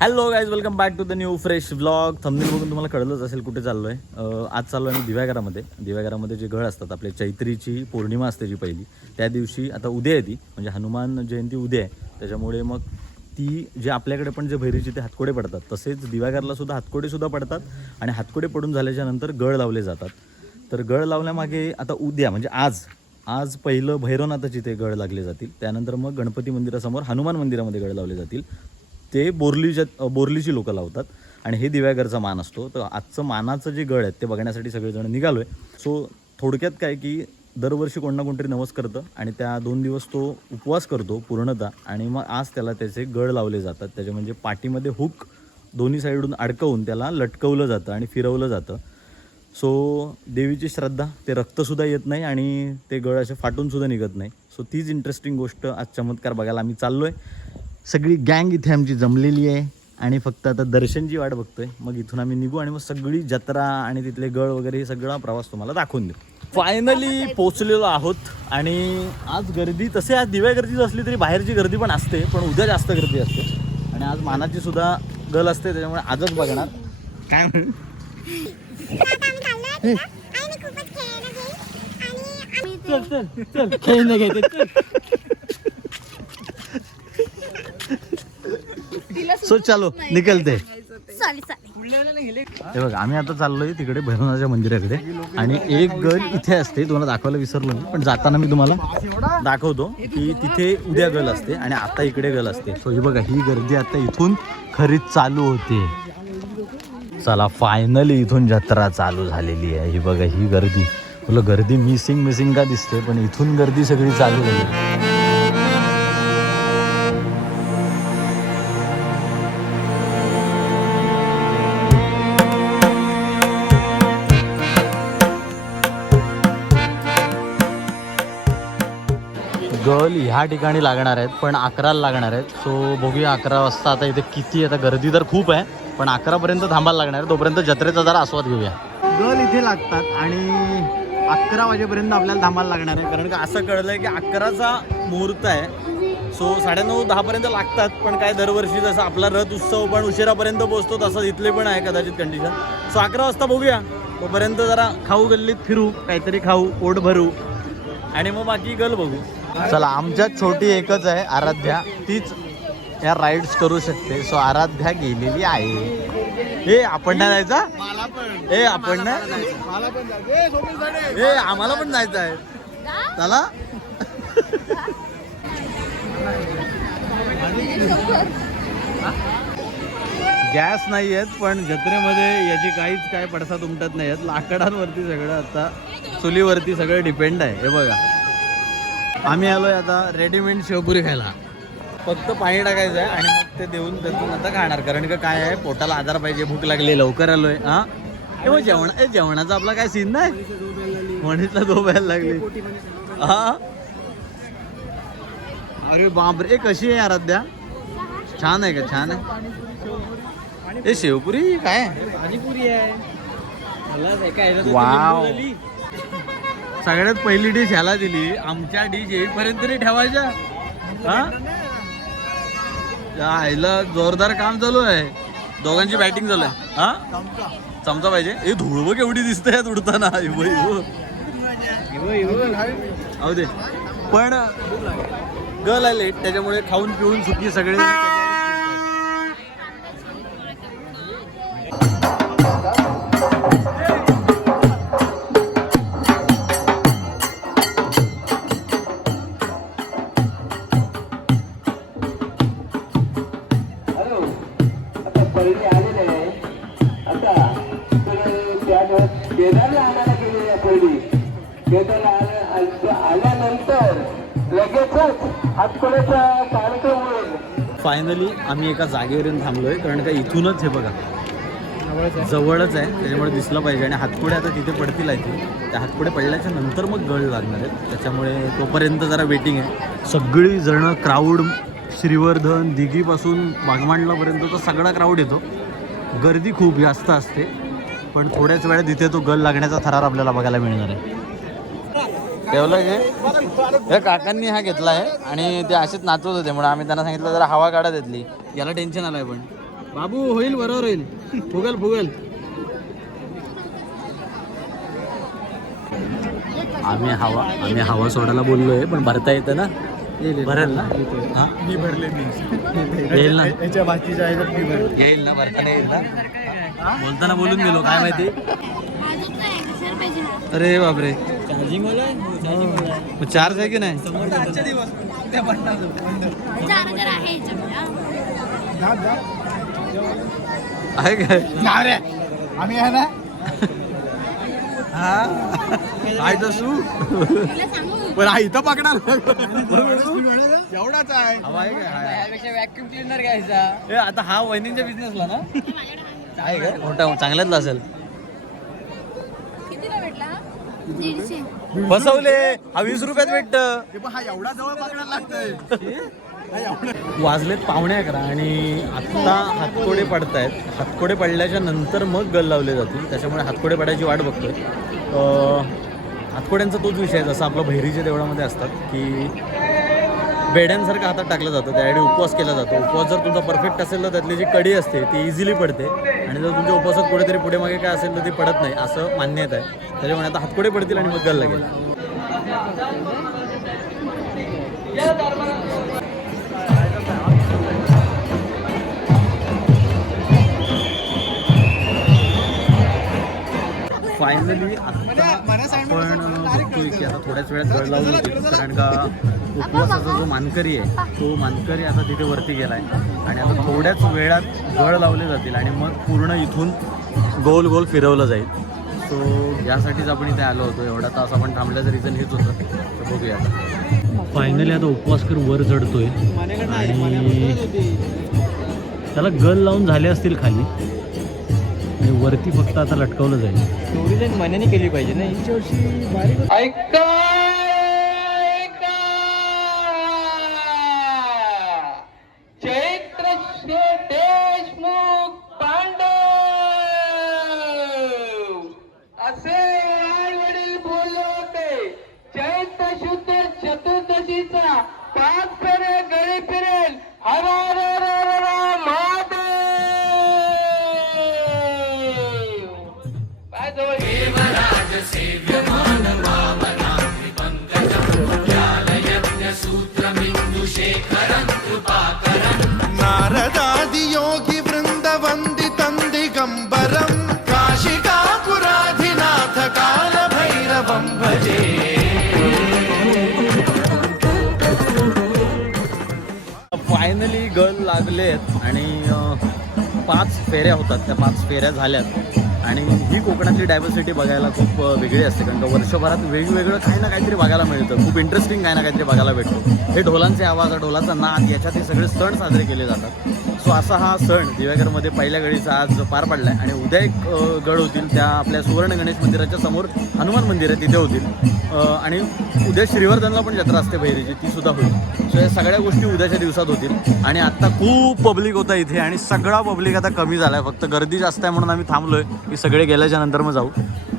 Hello guys, welcome back to the new fresh vlog. Thumbnail बघून तुम्हाला कळलंच असेल कुठे चाललो आहे. आज चाललो आहे मी दिव्याघरामध्ये जे गळ असतात आपले, चैत्रीची पौर्णिमा असते जी पहिली, त्या दिवशी आता उद्या आहे ती, म्हणजे हनुमान जयंती उद्या आहे. त्याच्यामुळे मग ती जे आपल्याकडे पण जे भैरीचे ते हातकोडे पडतात, तसेच दिव्याघरला सुद्धा हातकोडेसुद्धा पडतात. आणि हातकोडे पडून झाल्याच्या नंतर गळ लावले जातात. तर गळ लावण्यामागे आता उद्या म्हणजे आज पहिलं भैरवनाथाची ते गळ लागले जातील. त्यानंतर मग गणपती मंदिरासमोर हनुमान मंदिरामध्ये गळ लावले जातील. ते बोरलीची लोकं लावतात आणि हे दिव्याघरचा मान असतो. तर आजचं मानाचं जे गळ आहेत ते बघण्यासाठी सगळेजण निघालो आहे. सो थोडक्यात काय की दरवर्षी कोण ना कोणतरी नवस करतं आणि त्या 2 दिवस तो उपवास करतो पूर्णतः, आणि मग आज त्याला त्याचे गळ लावले जातात. त्याचे म्हणजे पाठीमध्ये हुक दोन्ही साईडून अडकवून त्याला लटकवलं जातं आणि फिरवलं जातं. सो देवीची श्रद्धा, ते रक्तसुद्धा येत नाही आणि ते गळ असे फाटूनसुद्धा निघत नाही. सो तीच इंटरेस्टिंग गोष्ट, आज चमत्कार बघायला आम्ही चाललो आहे. सगळी गँग इथे आमची जमलेली आहे आणि फक्त आता दर्शनची वाट बघतोय. मग इथून आम्ही निघू आणि मग सगळी जत्रा आणि तिथले गळ वगैरे हे सगळा प्रवास तुम्हाला दाखवून देऊ. फायनली पोचलेलो आहोत. आणि आज गर्दी तसे आज दिव्यागर्दीच असली तरी बाहेरची गर्दी पण असते, पण उद्या जास्त गर्दी असते. आणि आज मानाची सुद्धा गल असते, त्याच्यामुळे आजच बघणार काय म्हणून. सो चलो निकलते. हे बघा, आम्ही आता चाललोय तिकडे भैरवनाथाच्या मंदिराकडे आणि एक गल इथे असते, तुम्हाला दाखवायला विसरलो मी, पण जाताना मी तुम्हाला दाखवतो की तिथे उद्या गल असते आणि आता इकडे गल असते. सो ही बघा, ही गर्दी आता इथून खरीच चालू होते. चला फायनली इथून जत्रा चालू झालेली आहे. ही बघा ही गर्दी, तुला गर्दी मिसिंग का दिसते, पण इथून गर्दी सगळी चालू झाली. गल ह्या ठिकाणी लागणार आहेत, पण 11ला लागणार आहेत. सो बघूया 11 वाजता आता इथे किती. आता गर्दी तर खूप आहे, पण 11पर्यंत थांबायला लागणार आहे. तोपर्यंत जत्रेचा जरा आस्वाद घेऊया. गल इथे लागतात आणि 11 वाजेपर्यंत आपल्याला थांबायला लागणार आहे, कारण का असं कळलं आहे की 11चा मुहूर्त आहे. सो 9:30-10पर्यंत लागतात, पण काय दरवर्षी जसं आपला रथ उत्सव पण उशिरापर्यंत पोहोचतो, तसं इथले पण आहे कदाचित कंडिशन. सो 11 वाजता बघूया. तोपर्यंत जरा खाऊ गल्लीत फिरू, काहीतरी खाऊ, पोट भरू आणि मग बाकी गल बघू. चला, आमच्यात छोटी एकच आहे आराध्या, तीच या राईड्स करू शकते. सो आराध्या गेलेली आहे. ए आपण नाही जायचा, आपण नाही, आम्हाला पण जायचं आहे. चला गॅस नाही आहेत, पण जत्रेमध्ये याची काहीच काय पडसाद उमटत नाही आहेत. लाकडांवरती सगळं आता चुलीवरती सगळं डिपेंड आहे. हे बघा, आम्ही आलोय आता रेडीमेड शेवपुरी खायला. फक्त पाणी टाकायचं आहे आणि मग ते देऊन त्यातून आता खाणार, कारण का काय आहे, पोटाला आधार पाहिजे, भूक लागली, लवकर आलोय. हां जेवणाचा आपला काय सीन नाही, मणीतला झोप यायला लागली. हा अरे बापरे, कशी आहे आराध्या, छान आहे का? छान आहे. हे शेवपुरी काय भाजीपुरी आहे. वाव, सगळ्यात पहिली डिश ह्याला दिली. आमच्या डिश येईपर्यंत तरी ठेवायच्या. ह्याला जोरदार काम चालू आहे, दोघांची बॅटिंग चालू आहे. हा, चमचा पाहिजे. हे धुळव केवढी दिसत आहे उडताना. हो दे, पण गल आहे लेट, त्याच्यामुळे खाऊन पिऊन सुखी सगळे. फायनली आम्ही एका जागेवरून थांबलोय, कारण का इथूनच हे बघा जवळच आहे, त्याच्यामुळे दिसलं पाहिजे. आणि हातकोडे आता तिथे पडतील आहे, त्या हातकोडे पडल्याच्या नंतर मग गळ लागणार आहेत, त्याच्यामुळे तोपर्यंत जरा वेटिंग आहे. सगळी जणं क्राऊड, श्रीवर्धन दिघीपासून बागमांडलापर्यंतचा सगळा क्राऊड येतो. गर्दी खूप जास्त असते, पण थोड्याच वेळात इथे तो गल लागण्याचा थरार आपल्याला बघायला मिळणार आहे. ठेवलं घे, या काकांनी हा घेतला आहे आणि ते असेच नाचवत होते, म्हणून आम्ही त्यांना सांगितलं जरा हवा काढा देतली. याला टेन्शन आलं आहे, पण बाबू होईल, बरोबर होईल. फुगल फुगल. आम्ही हवा सोडायला बोललोय, पण भरता येतं ना? भरेल ना? मी भरले मी. येईल ना? याच्या बाकीच्या ह्याच्यात मी भरले. येईल ना? भरताना येईल ना? बोलताना बोलून गेलो, काय माहिती. अरे बापरे, चार्जिंग चार्ज आहे की नाही? आहे काय? आम्ही आहे ना. काय तसू पण इथं पकडणार एवढाच आहे. व्हॅक्युम क्लिनर घ्यायचा. आता हा वहिनींच्या बिझनेसला ना आहे का? मोठा चांगल्यातला असेल. फसवले. हा 20 रुपयात भेटत. हा एवढा जवळ पकडायला लागतंय. वाजलेत 11:15 आणि आत्ता हातकोडे पडतायत. हातकोडे पडल्याच्या नंतर मग गल लावले जातील, त्याच्यामुळे हातकोडे पडायची वाट बघतोय. हातकोड्यांचा तोच विषय आहे जसं आपलं भैरीच्या देवळामध्ये असतात की बेड्यांसारखं हातात टाकलं जातं, त्यासाठी उपवास केला जातो. उपवास जर तुमचा परफेक्ट असेल तर त्यातली जी कडी असते ती इझिली पडते, आणि जर तुमच्या उपवासात कुठेतरी पुढे मागे काय असेल तर ती पडत नाही असं मान्यता आहे. त्याच्यामुळे आता हातकोडे पडतील आणि मग गल लागेल. फायनली आत्ता आपण बघतोय की आता थोड्याच वेळात गळ लावून होती, कारण का उपवासाचा जो मानकरी आहे तो मानकरी आता तिथे वरती गेला आहे आणि आता थोड्याच वेळात गळ लावले जातील आणि मग पूर्ण इथून गोल गोल फिरवलं जाईल. सो यासाठीच आपण इथे आलो होतो. एवढा तास आपण थांबल्याचं रिझन हेच होतं. तर बघूया आता. फायनली आता उपवासकर वर चढतोय आणि त्याला गल लावून झाले असतील खाली आणि वरती फक्त आता लटकवलं जाईल. एवढी जण मनाने केली पाहिजे ना हिच्या वर्षी बारीक. ऐका चैत्र देशमुख पांडव असे आई वडील बोलले होते. चैत्र शुद्ध चतुर्दशीचा 5 फेरे गळी फिरेल. हर हर हर हर हर महादेव. नारदादि योगी वृंद वंदितं दिगंबरं काशिकापुराधिनाथ काल भैरवं भजे. फायनली गल लागलेत आणि 5 फेऱ्या होतात. त्या 5 फेऱ्या झाल्यात आणि ही कोकणातली डायव्हर्सिटी बघायला खूप वेगळी असते, कारण का वर्षभरात वेगवेगळं काही ना काहीतरी बघायला मिळतं. खूप इंटरेस्टिंग काही ना काहीतरी बघायला भेटतो. हे ढोलांचे आवाज, ढोलाचा नाद, याच्यात हे सगळे सण साजरे केले जातात. सो असा हा सण दिव्यागरमध्ये पहिल्या गडीचा आज पार पडला आहे आणि उद्या एक गड होतील त्या आपल्या सुवर्ण गणेश मंदिराच्या समोर हनुमान मंदिर आहे तिथे होतील आणि उद्या श्रीवर्धनला पण जत्रा असते भैरीची, ती सुद्धा होईल. सो या सगळ्या गोष्टी उद्याच्या दिवसात होतील आणि आत्ता खूप पब्लिक होता इथे आणि सगळा पब्लिक आता कमी झाला आहे. फक्त गर्दी जास्त आहे म्हणून आम्ही थांबलोय की सगळे गेल्याच्या नंतर मग जाऊ,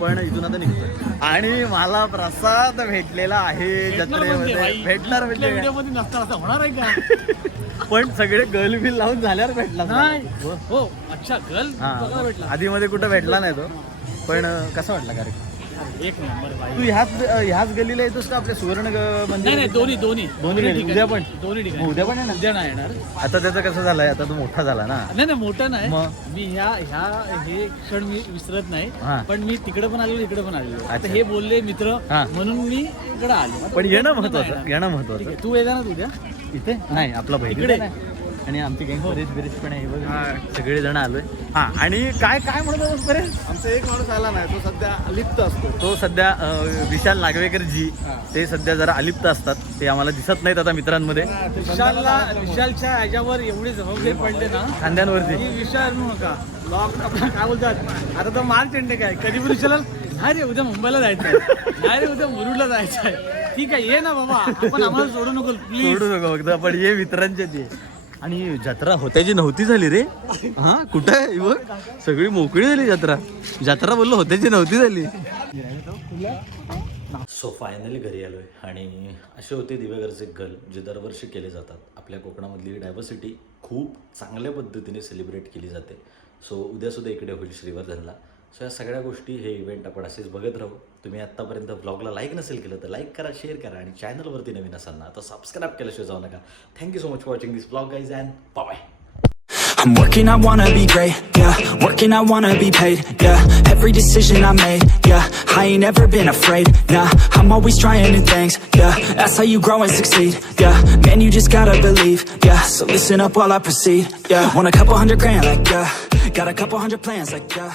पण इथून आता निघतोय. आणि मला प्रसाद भेटलेला आहे जत्रेमध्ये. भेटणार व्हिडिओमध्ये नसता असं होणार आहे का? पण सगळे गल बिल लावून झाल्यावर भेटला नाही. हो अच्छा, गल हा भेटला. आधी मध्ये कुठं भेटला नाही तो. पण कसा वाटला कार्यक्रम? एक नंबर भाई. तू ह्याच गलीला येतोस का आपल्या सुवर्ण मंदिर? नाही दोन्ही गली. उद्या पण दोन्ही ठिकाणी. उद्या पण आहे ना? उद्या नाही येणार. आता त्याचं कसं झालंय, आता तू मोठा झाला ना. नाही मोठं नाही. मग? मी हे क्षण मी विसरत नाही. हा. पण मी तिकडे पण आलेलो, इकडे पण आलेलो. अच्छा. आता हे बोलले मित्र हा. म्हणून मी इकडे आलो. पण येणं नाही महत्वाचं, येणार. येणं ठीक महत्वाचं. आहे, तू येणार ना उद्या? इथे नाही आपला इकडे. बहिणी आणि आमची गँग बरेच पण आहे बघ. सगळे जण आलोय. हा आणि काय काय म्हणत होतास बरे? आमचा एक माणूस आला नाही, तो सध्या अलिप्त असतो. तो सध्या विशाल नागवेकर जी, ते सध्या जरा अलिप्त असतात. ते आम्हाला दिसत नाहीत आता मित्रांमध्ये. विशालच्या ह्याच्यावर एवढे जबाबदारी पडले ना खांद्यांवरती. की विशाल नका लॉक आपला काय बोलतात आता तो मार्च एंड काय कधी पण विचारला नाही रे उद्या मुंबईला जायचं आहे, नाही रे उद्या मुरुडला जायचं आहे. ठीक आहे ये ना बाबा, आपण आम्हाला सोडू नको प्लीज. सोडू नको फक्त आपण ये मित्रांच्या ते. आणि जत्रा होत्याची नव्हती झाली रे. हा कुठं आहे बघ, सगळी मोकळी झाली जत्रा. जत्रा बोललो होत्याची नव्हती झाली. सो फायनली घरी आलोय आणि असे होते दिव्यागरचे गल जे दरवर्षी केले जातात. आपल्या कोकणामधली डायव्हर्सिटी खूप चांगल्या पद्धतीने सेलिब्रेट केली जाते. सो उद्यासुद्धा इकडे होईल श्रीवर्धनला. सो या सगळ्या गोष्टी हे इव्हेंट आपण असेच बघत राहू. तुम्ही आत्तापर्यंत ब्लॉगला लाईक नसेल केलं तर लाईक करा, शेअर करा आणि चॅनलवरती नवीन असाल ना तर सबस्क्राईब केल्याशिवाय जाऊ नका. Thank you so much for watching this blog guys and bye. I'm working, I wanna be great, yeah. Working, I wanna be paid, yeah. Every decision I made, yeah. I ain't never been afraid, nah. I'm always trying new things, yeah. That's how you grow and succeed, yeah. Man, you just gotta believe, yeah. So listen up while I proceed, yeah. Want a couple $100 grand, like, yeah. Got a couple hundred plans, like, yeah.